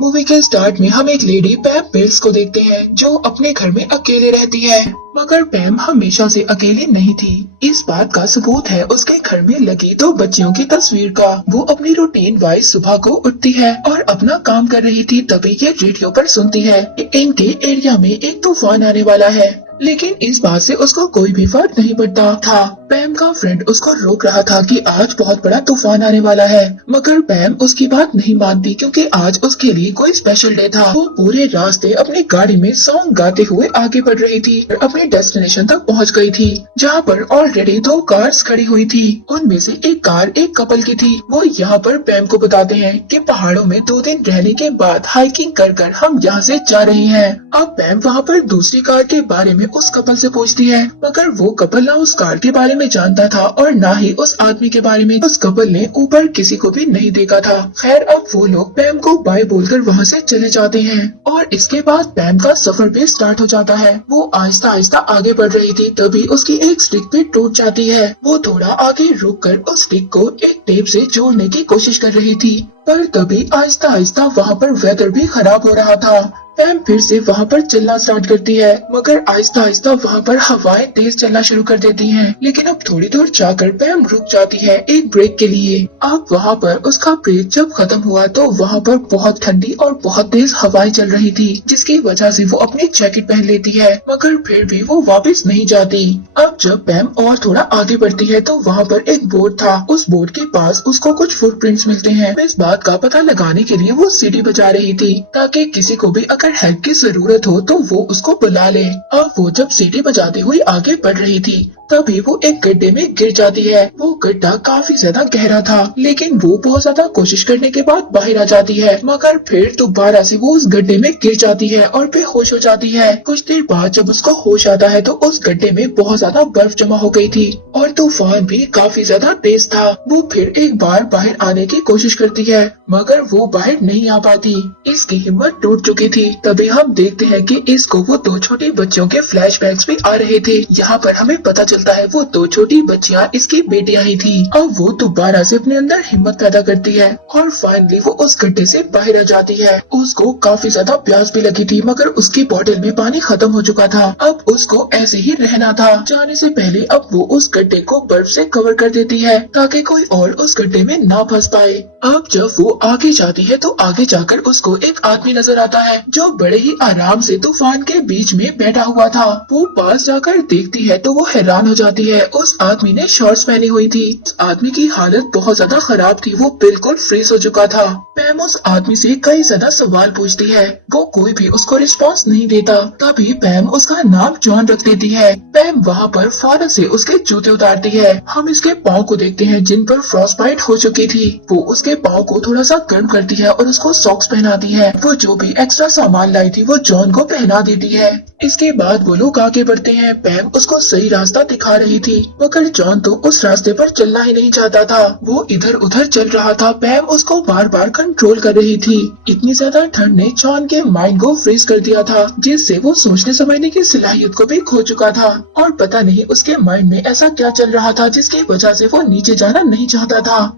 Movie के start में हम एक लेडी पैम मिल्स को देखते हैं जो अपने घर में अकेले रहती है। मगर पैम हमेशा से अकेली नहीं थी। इस बात का सबूत है उसके घर में लगी 2 बच्चियों की तस्वीर का। वो अपनी रूटीन वाइज सुबह को उठती है और अपना काम कर रही थी, तभी ये रेडियो पर सुनती है कि इनके एरिया में एक तूफान आने वाला है। लेकिन इस बात से उसको कोई भी फर्क नहीं पड़ता था। पैम का फ्रेंड उसको रोक रहा था कि आज बहुत बड़ा तूफान आने वाला है, मगर पैम उसकी बात नहीं मानती क्योंकि आज उसके लिए कोई स्पेशल डे था। वो पूरे रास्ते अपनी गाड़ी में सॉन्ग गाते हुए आगे बढ़ रही थी और अपने डेस्टिनेशन तक पहुंच गई थी, जहां पर ऑलरेडी 2 कार्स खड़ी हुई थी। उनमें से एक कार एक कपल की थी। वो यहाँ पर पैम को बताते हैं कि पहाड़ों में 2 दिन रहने के बाद हाइकिंग कर हम यहाँ से जा रहे हैं। अब पैम वहाँ पर दूसरी कार के बारे में उस कपल से पूछती है, मगर वो कपल ना उस कार के बारे में जानता था और ना ही उस आदमी के बारे में। उस कपल ने ऊपर किसी को भी नहीं देखा था। खैर, अब वो लोग पैम को बाय बोलकर वहाँ से चले जाते हैं और इसके बाद पैम का सफर भी स्टार्ट हो जाता है। वो आहिस्ता आहिस्ता आगे बढ़ रही थी, तभी उसकी एक स्टिक भी टूट जाती है। वो थोड़ा आगे रुककर उस स्टिक को एक टेप से जोड़ने की कोशिश कर रही थी, पर तभी आहिस्ता आहिस्ता वहाँ पर वेदर भी खराब हो रहा था। पैम फिर से वहाँ पर चलना स्टार्ट करती है, मगर आहिस्ता आहिस्ता वहाँ पर हवाएं तेज चलना शुरू कर देती हैं। लेकिन अब थोड़ी दूर जाकर पैम रुक जाती है एक ब्रेक के लिए। अब वहाँ पर उसका ब्रेक जब खत्म हुआ तो वहाँ पर बहुत ठंडी और बहुत तेज हवाएं चल रही थी, जिसकी वजह से वो अपनी जैकेट पहन लेती है, मगर फिर भी वो वापस नहीं जाती। अब जब पैम और थोड़ा आगे बढ़ती है तो वहाँ पर एक बोर्ड था। उस बोर्ड के पास उसको कुछ फुटप्रिंट्स मिलते हैं। इस बात का पता लगाने के लिए वो सीढ़ी बजा रही थी ताकि किसी को भी अगर हेल्प की जरूरत हो तो वो उसको बुला ले। अब वो जब सीढ़ी बजाती हुई आगे बढ़ रही थी तभी वो एक गड्ढे में गिर जाती है। वो गड्ढा काफी ज्यादा गहरा था, लेकिन वो बहुत ज्यादा कोशिश करने के बाद बाहर आ जाती है, मगर फिर दोबारा से वो उस गड्ढे में गिर जाती है और बेहोश हो जाती है। कुछ देर बाद जब उसको होश आता है तो उस गड्ढे में बहुत ज्यादा बर्फ जमा हो गई थी और तूफान भी काफी ज्यादा तेज था। वो फिर एक बार बाहर आने की कोशिश करती है, मगर वो बाहर नहीं आ पाती। इसकी हिम्मत टूट चुकी थी। तभी हम देखते हैं कि इसको वो 2 छोटी बच्चियों के फ्लैशबैक्स भी आ रहे थे। यहाँ पर हमें पता चलता है वो 2 छोटी बच्चियाँ इसकी बेटियां ही थी। अब वो दोबारा से अपने अंदर हिम्मत पैदा करती है और फाइनली वो उस गड्ढे से बाहर आ जाती है। उसको काफी ज्यादा प्यास भी लगी थी, मगर उसकी बोतल में पानी खत्म हो चुका था। अब उसको ऐसे ही रहना था। जाने से पहले अब वो उस गड्ढे को बर्फ से कवर कर देती है ताकि कोई और उस गड्ढे में ना फंस पाए। अब जब वो आगे जाती है तो आगे जाकर उसको एक आदमी नजर आता है जो बड़े ही आराम से तूफान के बीच में बैठा हुआ था। वो पास जाकर देखती है तो वो हैरान हो जाती है। उस आदमी ने शॉर्ट्स पहनी हुई थी। उस आदमी की हालत बहुत ज्यादा खराब थी। वो बिल्कुल फ्रीज हो चुका था। पैम उस आदमी से कई ज्यादा सवाल पूछती है, वो कोई भी उसको रिस्पॉन्स नहीं देता। तभी पैम उसका नाम जॉन रख देती है। पैम वहाँ पर फौरन से उसके जूते उतारती है। हम इसके पाँव को देखते हैं जिन पर फ्रॉस्टबाइट हो चुकी थी। वो उसके पाँव को थोड़ा सा गर्म करती है और उसको सॉक्स पहनाती है। वो जो भी एक्स्ट्रा सामान लाई थी वो जॉन को पहना देती है। इसके बाद वो लोग आगे बढ़ते हैं। पैम उसको सही रास्ता दिखा रही थी, मगर जॉन तो उस रास्ते पर चलना ही नहीं चाहता था। वो इधर उधर चल रहा था। पैम उसको बार बार कंट्रोल कर रही थी। इतनी ज्यादा ठंड ने जॉन के माइंड को फ्रीज कर दिया था, जिससे वो सोचने समझने की सलाहियत को भी खो चुका था। और पता नहीं उसके माइंड में ऐसा क्या चल रहा था जिसकी वजह से वो नीचे जाना नहीं चाहता था।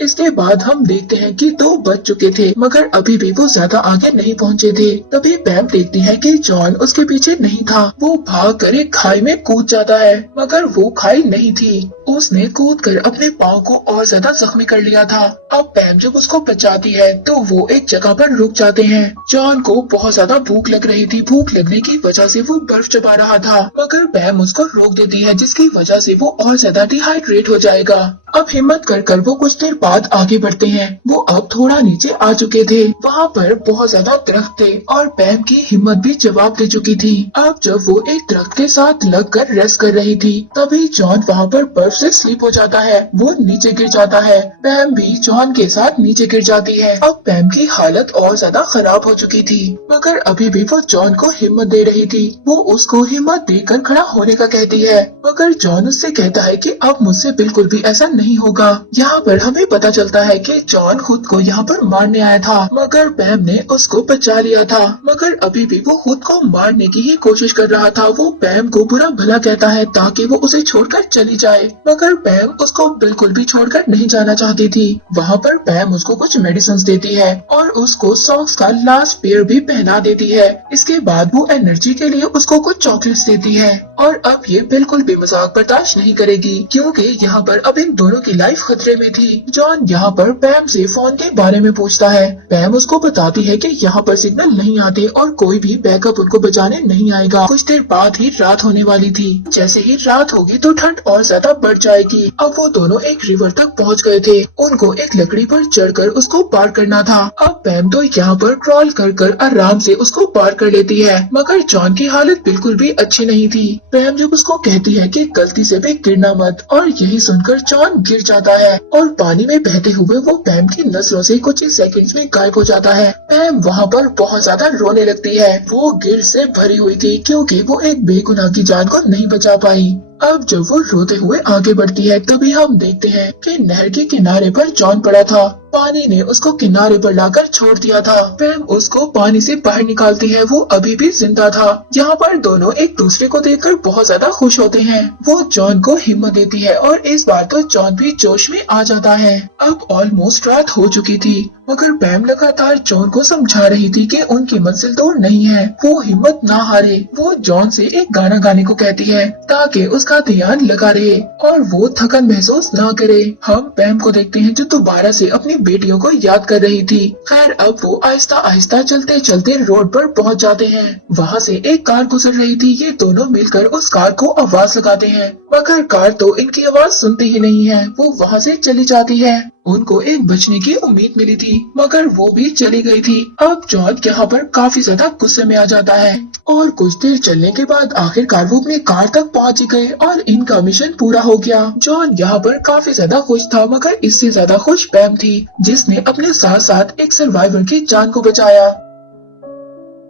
इसके बाद हम देखते हैं कि 2 बज चुके थे, मगर अभी भी वो ज्यादा आगे नहीं पहुंचे थे। तभी पैम देखती है कि जॉन उसके पीछे नहीं था। वो भाग कर एक खाई में कूद जाता है, मगर वो खाई नहीं थी। उसने कूद कर अपने पाँव को और ज्यादा जख्मी कर लिया था। अब पैम जब उसको बचाती है तो वो एक जगह पर रुक जाते हैं। जॉन को बहुत ज्यादा भूख लग रही थी। भूख लगने की वजह से वो बर्फ चबा रहा था, मगर पैम उसको रोक देती है, जिसकी वजह से वो और ज्यादा डिहाइड्रेट हो जाएगा। अब हिम्मत कर वो कुछ देर बाद आगे बढ़ते हैं। वो अब थोड़ा नीचे आ चुके थे। वहाँ पर बहुत ज्यादा दरख्त थे और पैम की हिम्मत भी जवाब दे चुकी थी। अब जब वो एक दरख्त के साथ लगकर रेस्ट कर रही थी तभी जॉन वहाँ पर बर्फ से स्लिप हो जाता है। वो नीचे गिर जाता है। पैम भी जॉन के साथ नीचे गिर जाती है। अब पैम की हालत और ज्यादा खराब हो चुकी थी, मगर अभी भी वो जॉन को हिम्मत दे रही थी। वो उसको हिम्मत देकर खड़ा होने का कहती है, मगर जॉन उससे कहता है कि अब मुझसे बिल्कुल भी ऐसा नहीं होगा। यहाँ पर हमें पता चलता है कि जॉन खुद को यहाँ पर मारने आया था, मगर पैम ने उसको बचा लिया था। मगर अभी भी वो खुद को मारने की ही कोशिश कर रहा था। वो पैम को बुरा भला कहता है ताकि वो उसे छोड़कर चली जाए, मगर पैम उसको बिल्कुल भी छोड़कर नहीं जाना चाहती थी। वहाँ पर पैम उसको कुछ मेडिसिन देती है और उसको सॉक्स का लास्ट पेयर भी पहना देती है। इसके बाद वो एनर्जी के लिए उसको कुछ चॉकलेट्स देती है और अब ये बिल्कुल भी मजाक बर्दाश्त नहीं करेगी, क्योंकि यहाँ पर अब इन दोनों की लाइफ खतरे में थी। जॉन यहाँ पर पैम से फोन के बारे में पूछता है। पैम उसको बताती है कि यहाँ पर सिग्नल नहीं आते और कोई भी बैकअप उनको बचाने नहीं आएगा। कुछ देर बाद ही रात होने वाली थी। जैसे ही रात होगी तो ठंड और ज्यादा बढ़ जाएगी। अब वो दोनों एक रिवर तक पहुँच गए थे। उनको एक लकड़ी पर चढ़कर उसको पार करना था। अब पैम तो यहाँ पर क्रॉल कर आराम से उसको पार कर लेती है, मगर जॉन की हालत बिल्कुल भी अच्छी नहीं थी। पैम जब उसको कहती है कि गलती से भी गिरना मत, और यही सुनकर जॉन गिर जाता है और पानी में बहते हुए वो पैम की नजरों से कुछ ही सेकंड्स में गायब हो जाता है। पैम वहाँ पर बहुत ज्यादा रोने लगती है। वो गिल्ट से भरी हुई थी क्योंकि वो एक बेगुनाह की जान को नहीं बचा पाई। अब जब वो रोते हुए आगे बढ़ती है तभी हम देखते हैं कि नहर के किनारे पर जॉन पड़ा था। पानी ने उसको किनारे पर लाकर छोड़ दिया था। पैम उसको पानी से बाहर निकालती है। वो अभी भी जिंदा था। यहाँ पर दोनों एक दूसरे को देखकर बहुत ज्यादा खुश होते हैं। वो जॉन को हिम्मत देती है और इस बार तो जॉन भी जोश में आ जाता है। अब ऑलमोस्ट रात हो चुकी थी, मगर पैम लगातार जॉन को समझा रही थी कि उनकी मंजिल दूर नहीं है, वो हिम्मत ना हारे। वो जॉन से एक गाना गाने को कहती है ताकि उसका ध्यान लगा रहे और वो थकन महसूस ना करे। हम पैम को देखते हैं जो दोबारा से अपनी बेटियों को याद कर रही थी। खैर अब वो आहिस्ता आहिस्ता चलते चलते रोड पर पहुंच जाते हैं। वहाँ से एक कार गुजर रही थी। ये दोनों मिलकर उस कार को आवाज लगाते हैं, मगर कार तो इनकी आवाज सुनती ही नहीं है। वो वहाँ से चली जाती है। उनको एक बचने की उम्मीद मिली थी, मगर वो भी चली गई थी। अब जॉन यहाँ पर काफी ज्यादा गुस्से में आ जाता है और कुछ देर चलने के बाद आखिरकार वो अपने कार तक पहुँच गए और इनका मिशन पूरा हो गया। जॉन यहाँ पर काफी ज्यादा खुश था, मगर इससे ज्यादा खुश पैम थी जिसने अपने साथ साथ एक सर्वाइवर की जान को बचाया।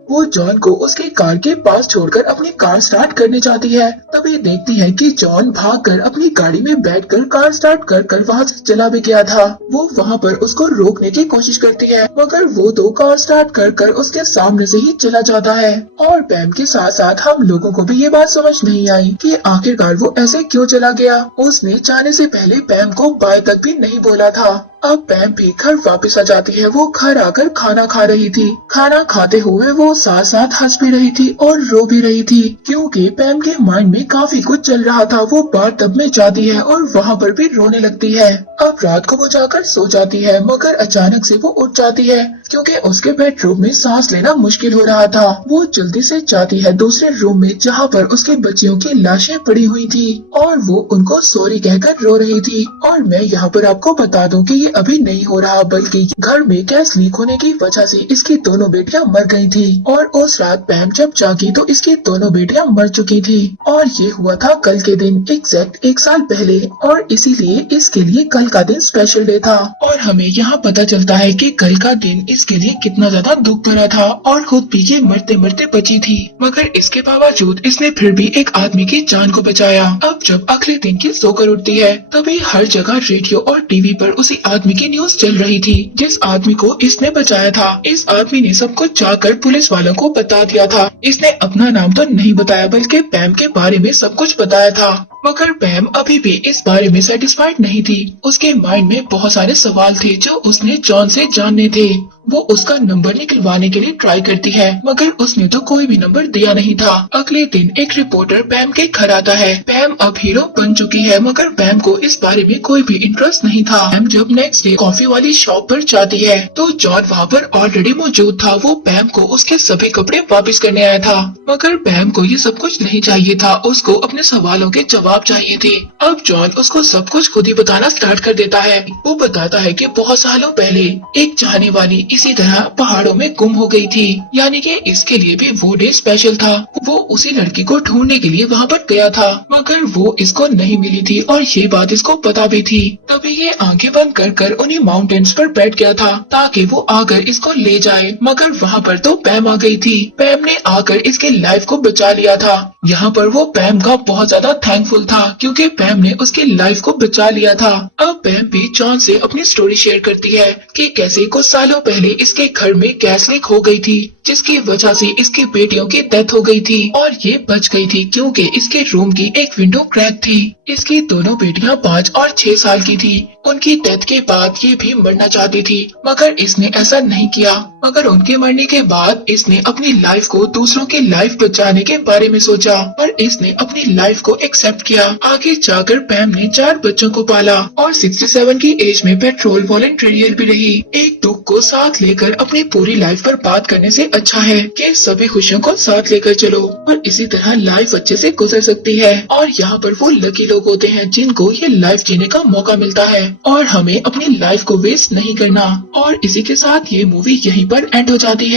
वो जॉन को उसके कार के पास छोड़कर अपनी कार स्टार्ट करने जाती है। तभी देखती है कि जॉन भागकर अपनी गाड़ी में बैठकर कार स्टार्ट कर वहाँ से चला भी गया था। वो वहाँ पर उसको रोकने की कोशिश करती है, मगर वो तो कार स्टार्ट कर उसके सामने से ही चला जाता है। और पैम के साथ साथ हम लोगों को भी ये बात समझ नहीं आई कि आखिरकार वो ऐसे क्यों चला गया। उसने जाने से पहले पैम को बाय तक भी नहीं बोला था। अब पैम भी घर वापस आ जाती है। वो घर आकर खाना खा रही थी। खाना खाते हुए वो साथ साथ हंस भी रही थी और रो भी रही थी, क्योंकि पैम के माइंड में काफी कुछ चल रहा था। वो बाथटब में जाती है और वहाँ पर भी रोने लगती है। अब रात को वो जाकर सो जाती है, मगर अचानक से वो उठ जाती है क्योंकि उसके बेडरूम में सांस लेना मुश्किल हो रहा था। वो जल्दी से जाती है दूसरे रूम में जहाँ पर उसके बच्चियों की लाशें पड़ी हुई थी और वो उनको सॉरी कहकर रो रही थी। और मैं यहाँ पर आपको बता दूं कि ये अभी नहीं हो रहा, बल्कि घर में गैस लीक होने की वजह से इसकी दोनों बेटियां मर गई थी और उस रात पैम जब जागी तो इसकी दोनों बेटियां मर चुकी थी। और ये हुआ था कल के दिन, एग्जैक्ट 1 साल पहले, और इसीलिए इसके लिए कल का दिन स्पेशल डे था। और हमें यहाँ पता चलता है कि कल का दिन इसके लिए कितना ज्यादा दुख भरा था और खुद भी ये मरते मरते बची थी, मगर इसके बावजूद इसने फिर भी एक आदमी की जान को बचाया। अब जब अगले दिन की सोकर उठती है तभी हर जगह रेडियो और टीवी पर उसी आदमी की न्यूज चल रही थी जिस आदमी को इसने बचाया था। इस आदमी ने सब कुछ जाकर पुलिस वालों को बता दिया था। इसने अपना नाम तो नहीं बताया बल्कि पैम के बारे में सब कुछ बताया था, मगर पैम अभी भी इस बारे में सेटिस्फाइड नहीं थी। उसके माइंड में बहुत सारे सवाल थे जो उसने जॉन से जानने थे। वो उसका नंबर निकलवाने के लिए ट्राई करती है, मगर उसने तो कोई भी नंबर दिया नहीं था। अगले दिन एक रिपोर्टर पैम के घर आता है। पैम अब हीरो बन चुकी है, मगर पैम को इस बारे में कोई भी इंटरेस्ट नहीं था। पैम जब नेक्स्ट डे कॉफी वाली शॉप पर जाती है तो जॉन वहाँ पर ऑलरेडी मौजूद था। वो पैम को उसके सभी कपड़े वापस करने आया था, मगर पैम को ये सब कुछ नहीं चाहिए था। उसको अपने सवालों के जवाब चाहिए थे। अब जॉन उसको सब कुछ खुद ही बताना स्टार्ट कर देता है। वो बताता है कि बहुत सालों पहले एक चाहने वाली इसी तरह पहाड़ों में गुम हो गई थी, यानी कि इसके लिए भी वो डे स्पेशल था। वो उसी लड़की को ढूंढने के लिए वहाँ पर गया था, मगर वो इसको नहीं मिली थी और ये बात इसको पता भी थी। तभी ये आंखें बंद कर उन्हीं माउंटेन्स पर बैठ गया था ताकि वो आकर इसको ले जाए, मगर वहाँ पर तो पैम आ गई थी। पैम ने आकर इसके लाइफ को बचा लिया था। यहाँ पर वो पैम का बहुत ज्यादा थैंकफुल था क्योंकि पैम ने उसकी लाइफ को बचा लिया था। अब पैम भी जॉन से अपनी स्टोरी शेयर करती है कि कैसे कुछ सालों पहले इसके घर में गैस लीक हो गई थी, जिसकी वजह से इसकी बेटियों की डेथ हो गई थी और ये बच गई थी क्योंकि इसके रूम की एक विंडो क्रैक थी। इसकी दोनों बेटियां 5 और 6 साल की थी। उनकी डेथ के बाद ये भी मरना चाहती थी मगर इसने ऐसा नहीं किया। मगर उनके मरने के बाद इसने अपनी लाइफ को दूसरों की लाइफ बचाने के बारे में सोचा और इसने अपनी लाइफ को एक्सेप्ट किया। आगे जाकर पैम ने 4 बच्चों को पाला और 67 की एज में पेट्रोल वॉलंटियर भी रही। एक दुख को साथ लेकर अपनी पूरी लाइफ पर बात करने से अच्छा है कि सभी खुशियों को साथ लेकर चलो और इसी तरह लाइफ अच्छे से गुजर सकती है। और यहाँ पर वो लकी लोग होते हैं जिनको ये लाइफ जीने का मौका मिलता है और हमें अपनी लाइफ को वेस्ट नहीं करना। और इसी के साथ ये मूवी यहीं पर एंड हो जाती है।